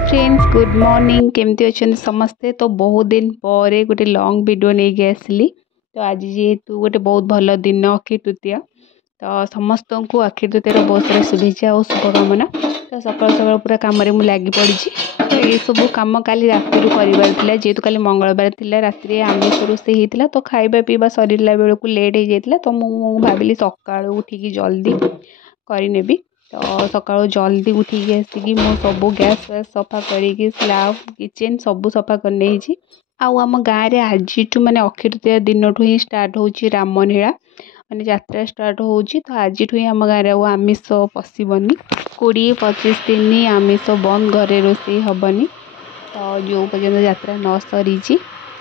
Friends good morning केमती अच्छा समस्ते। तो बहुत दिन पर गोटे लॉन्ग वीडियो नहीं के आसली। तो आज जेहेतु गोटे बहुत भल दिन अक्षय तृतीया, तो समस्त को अक्षय तृतीया बहुत सारा शुभेच्छा और शुभकामना। तो सकाल सकाल पूरा कम लगी पड़ी। तो ये सब कम काली राति कर जेहेतु काली मंगलवार थिला राति आमिष रोषे होता। तो खाଇବା पीवा सरला बेलू लेट हो जाता। तो मुझे भाविली सका उठिकी जल्दी करनेबी। तो सका जल्दी उठिकी आसिकी मो सब गैस वैस सफा करी स्लाब किचेन सब सफा करने आम गाँव में आज माने अक्षय तृतीया दिन ही स्टार्ट हो रामलीला माने यात्रा स्टार्ट हो। तो आज ही आम गाँव में आमिष पशबनी 20-25 दिन आमिष बंद घरे रोषे हेनी। तो जो पर्यटन यात्रा न सरी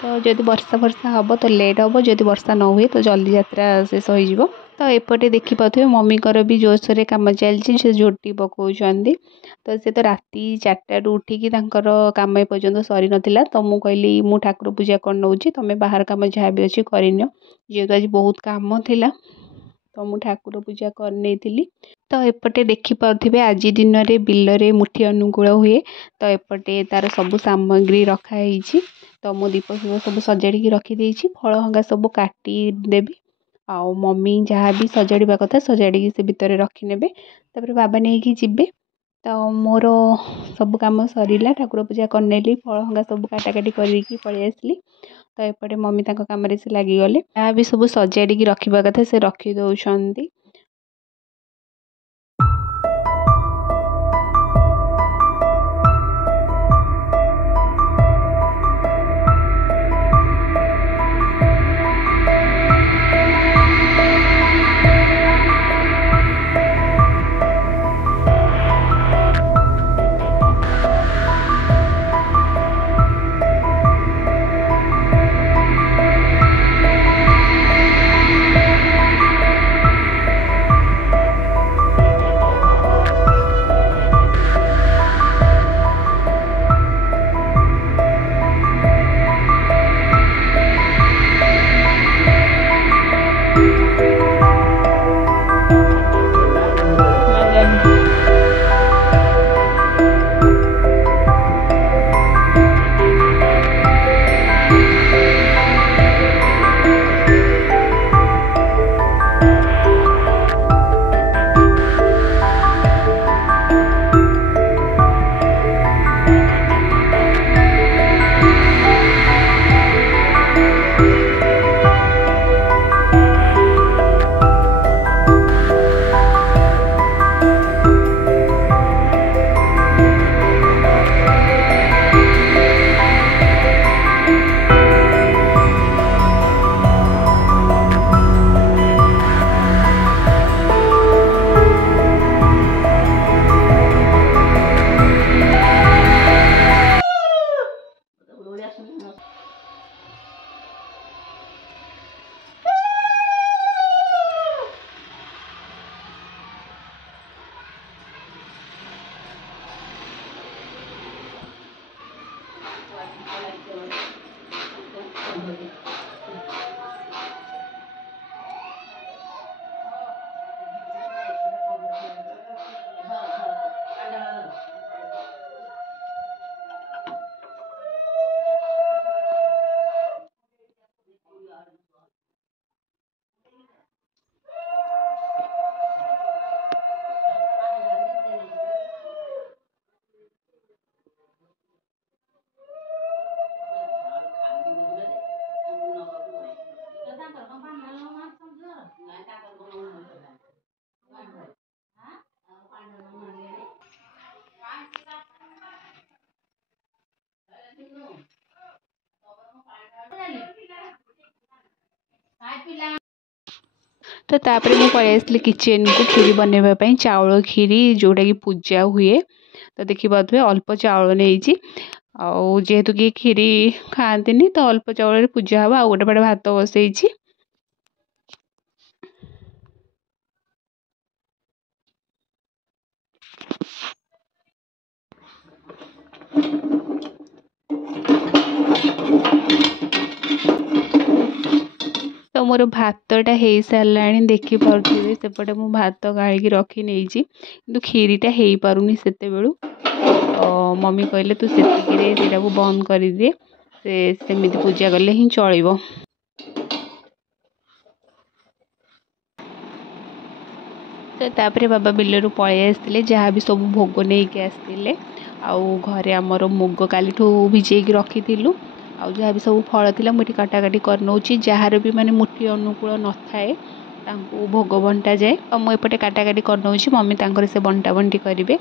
तो जदि वर्षा फर्षा हम तो लेट हम, जदि वर्षा न हुए तो जल्दी यात्रा शेष हो। तो एपटे देखिपे मम्मी भी जोरसोर कम चलती से झोटी पकाउछंदी। तो से तो राति 4टारू उठिकी कम एपर्यंत सरी नाला। तो मुझे कहली मु ठाकुर पूजा कर नौची तुम बाहर कम जहाँ भी अच्छी करनियो जेहेतु आज बहुत कम थिला। तो मु ठाकुर पूजा करनी। तो एपटे देखिपे आज दिन में बिल रे मुठी अनुकूल हुए। तो एपटे तार सब सामग्री रखाई। तो मो दीप फीप सब सजाड़ी रखीदे फल हंगा सब काटी देवी। आउ मम्मी जहाँ भी सजाड़ा कथा सजाड़ी से भितर रखिने। तापर बाबा नहीं जीवे। तो मोर सब कम सरला ठाकुर पूजा करनेली फल हंगा सब काटाकाटी करके पलि आसली। तो एपटे मम्मी कम से लगिगले जहाँ भी सब सजाड़ी रखा कथा से रखीदे। तो तापर मुझे पलि आसली किचेन को खीरी बनवाई चाउल खीरी जोटा कि पूजा हुए। तो देखी पारे अल्प चाउल नहीं जेहेतु कि खीरी खाती तो अल्प चाउल पूजा हम। आ गोटे पटे भात बसई। तो मोर भातटा हो सारा देखी पारे सेपटे मु भात गाड़ी रखी नहीं किंतु खीरीटा हो पारुनी सेते बेलू। तो मम्मी कहले तू से बंद कर दे से सेमिति पूजा कले ही चलिबो। तो तापर बाबा बिलरू पलि आसते जहाँ भी सब भोग नहीं कि आसते आउ घरे आमर मुग काली भिजे रखी आउ जहाँ भी सब फल थी मुझे काटाकाटी करनौची जार भी माने मुठी अनुकूल न थाए तांको भोग बंटा जाए और मुझे काटाकाटी करनौची मम्मी तांकर से बंटा बंटी करेंगे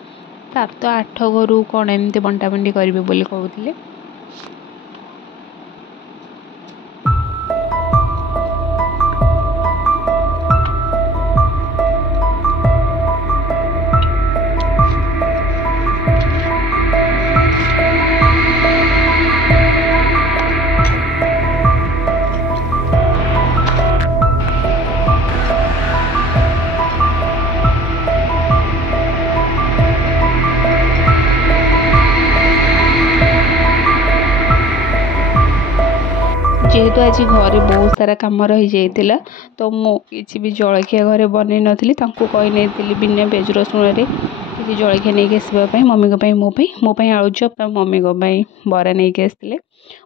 7-8 घर कौन एमती बंटा बंटी करेंगे बोली कहते। जेहेतु आज घरे बहुत सारा कम रही जाइतिला तो मुझे भी जलखिया घरे बनई नी कही नहीं बिना पियाज रसुण किसी जलखिया नहीं आसवाई मम्मी को मोपाई आलुचप मम्मी को बरा नहीं आसते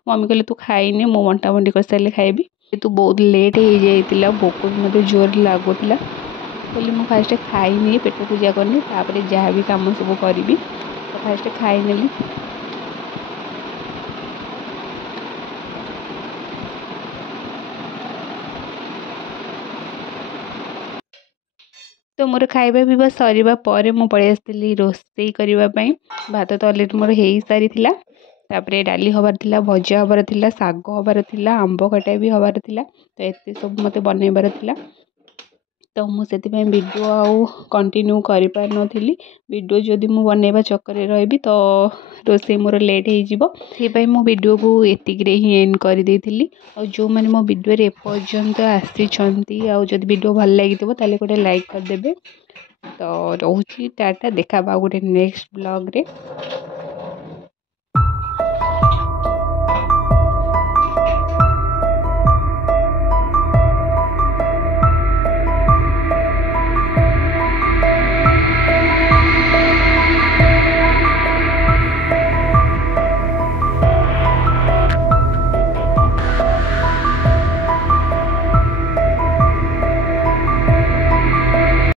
मम्मी कहले तू खाइनी मु बंटा बंटी कर सारे खाइबी तू बहुत लेट हो जाइतिला भोक भी मत जोर लगुला बोली मुझे फास्ट खाइनी पेट पूजा करनी तापर जहाँ भी कम सब करी तो फास्ट खाई। तो मोर खाइबा पीवा सरिबा परे मु पळेई आसली रोषेई करने भात तो अलरेडी मोर हो सारी तापर डाली हबार थिला भजा हबार थिला साग हबार थिला आंब खटा भी हबार थिला तो एते सब मते बनैबार थिला तो मुझे वीडियो आउ कंटिन्यू कर पार नथिली वीडियो जदि मु बनैबा चक्कर रही तो रोषेई मोर लेट हो मो वीडियो को एतिक ही एंड कर देइथिली और जो मैंने मो वीडियो रे एपर्यंत आसी आउ जदि वीडियो भल लगी ताले गोटे लाइक कर देबे। तो रोची टाटा देखा गोटे नेक्स्ट ब्लॉग रे।